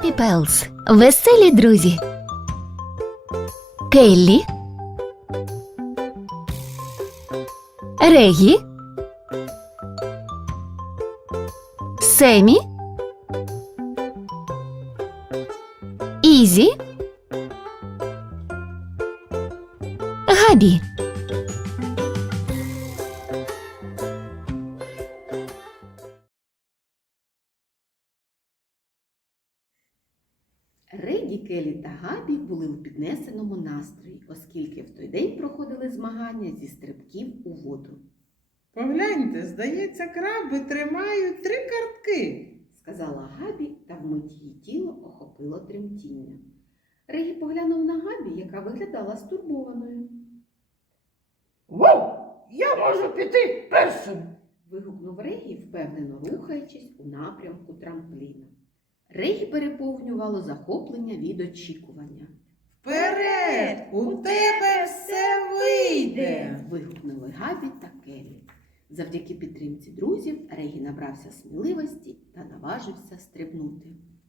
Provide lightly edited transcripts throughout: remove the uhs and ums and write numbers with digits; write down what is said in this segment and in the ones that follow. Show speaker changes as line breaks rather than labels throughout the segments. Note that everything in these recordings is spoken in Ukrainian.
Happy Pals – веселі друзі. Келлі, Регі, Семі, Ізі, Габі.
Регі, Келлі та Габі були у піднесеному настрої, оскільки в той день проходили змагання зі стрибків у воду.
Погляньте, здається, краби тримають 3 картки,
Сказала Габі, та вмить її тіло охопило тремтіння. Регі поглянув на Габі, яка виглядала стурбованою.
Вау! Я можу піти першим.
Вигукнув Регі, впевнено рухаючись у напрямку трампліна. Регі переповнювало захоплення від очікування.
Вперед! У тебе все вийде!
Вигукнули Габі та Келлі. Завдяки підтримці друзів Регі набрався сміливості та наважився стрибнути.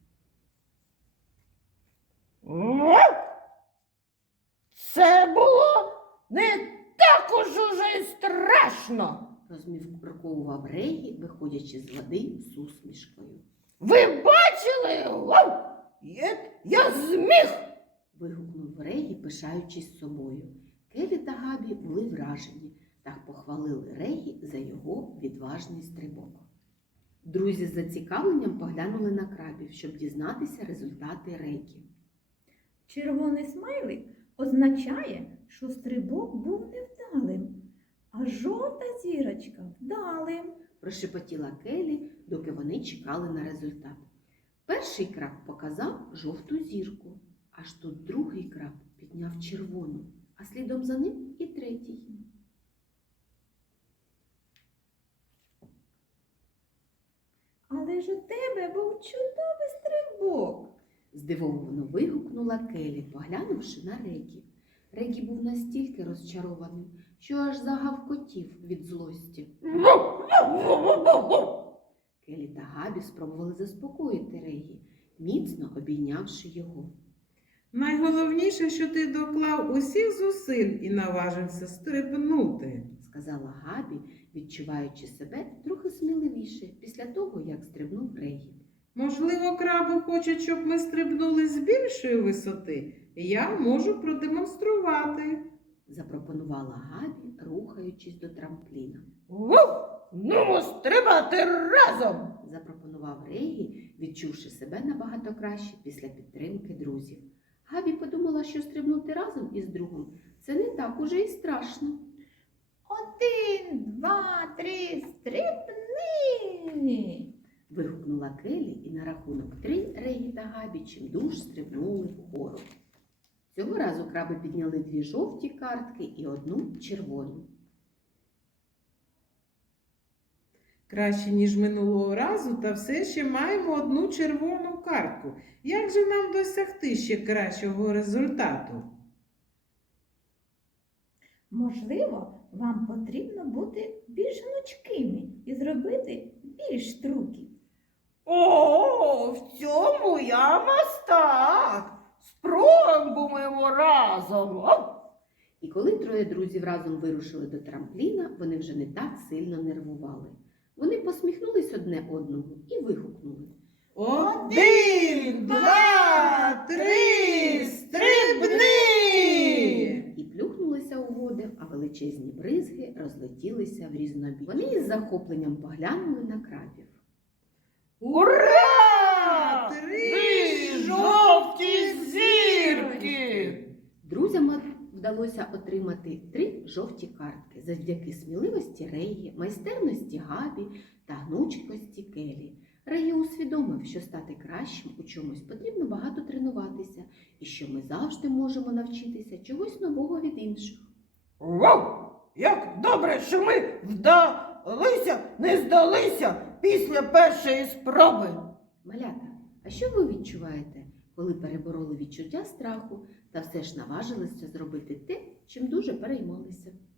Це було не так уж уже й страшно.
Розмірковував Регі, виходячи з води з усмішкою.
Ви бачили? Вау! Я зміг!
Вигукнув Регі, пишаючись собою. Келлі та Габі були вражені та похвалили Регі за його відважний стрибок. Друзі з зацікавленням поглянули на крабів, щоб дізнатися результати Регі.
Червоний смайлик означає, що стрибок був невдалим, а жовта зірочка вдалим.
Прошепотіла Келлі, доки вони чекали на результат. Перший краб показав жовту зірку, аж тут другий краб підняв червону, а слідом за ним і третій.
Але ж у тебе був чудовий стрибок.
Здивовано вигукнула Келлі, поглянувши на Регі. Регі був настільки розчарованим, що аж загавкотів від злості. Келлі та Габі спробували заспокоїти Регі, міцно обійнявши його.
Найголовніше, що ти доклав усіх зусиль і наважився стрибнути.
Сказала Габі, відчуваючи себе трохи сміливіше після того, як стрибнув Регі.
Можливо, краби хочуть, щоб ми стрибнули з більшої висоти. Я можу продемонструвати.
Запропонувала Габі, рухаючись до трампліна.
Вау! Ну, стрибати разом!
Запропонував Регі, відчувши себе набагато краще після підтримки друзів. Габі подумала, що стрибнути разом із другом – це не так уже і страшно.
1, 2, 3, стрибни!
Вигукнула Келлі, і на рахунок 3 Регі та Габі чимдуж стрибнули вгору. Цього разу краби підняли 2 жовті картки і 1 червону.
Краще, ніж минулого разу, та все ще маємо 1 червону картку. Як же нам досягти ще кращого результату?
Можливо, вам потрібно бути більш гнучкими і зробити більш трюків.
О, в цьому я мастак. Спробуємо разом.
І коли 3 друзів разом вирушили до трампліна, вони вже не так сильно нервували. Вони посміхнулись одне одному і вигукнули.
1, 2, 3, стрибни!
І плюхнулися у води, а величезні бризги розлетілися в різнобій. Вони із захопленням поглянули на крабів.
Ура!
3
жовті зірки!
Друзям вдалося отримати 3 жовті картки завдяки сміливості Регі, майстерності Габі та гнучкості Келлі. Регі усвідомив, що стати кращим у чомусь потрібно багато тренуватися і що ми завжди можемо навчитися чогось нового від інших.
Вау! Як добре, що ми не здалися після першої спроби.
Малята, а що ви відчуваєте, коли перебороли відчуття страху та все ж наважилися зробити те, чим дуже переймалися?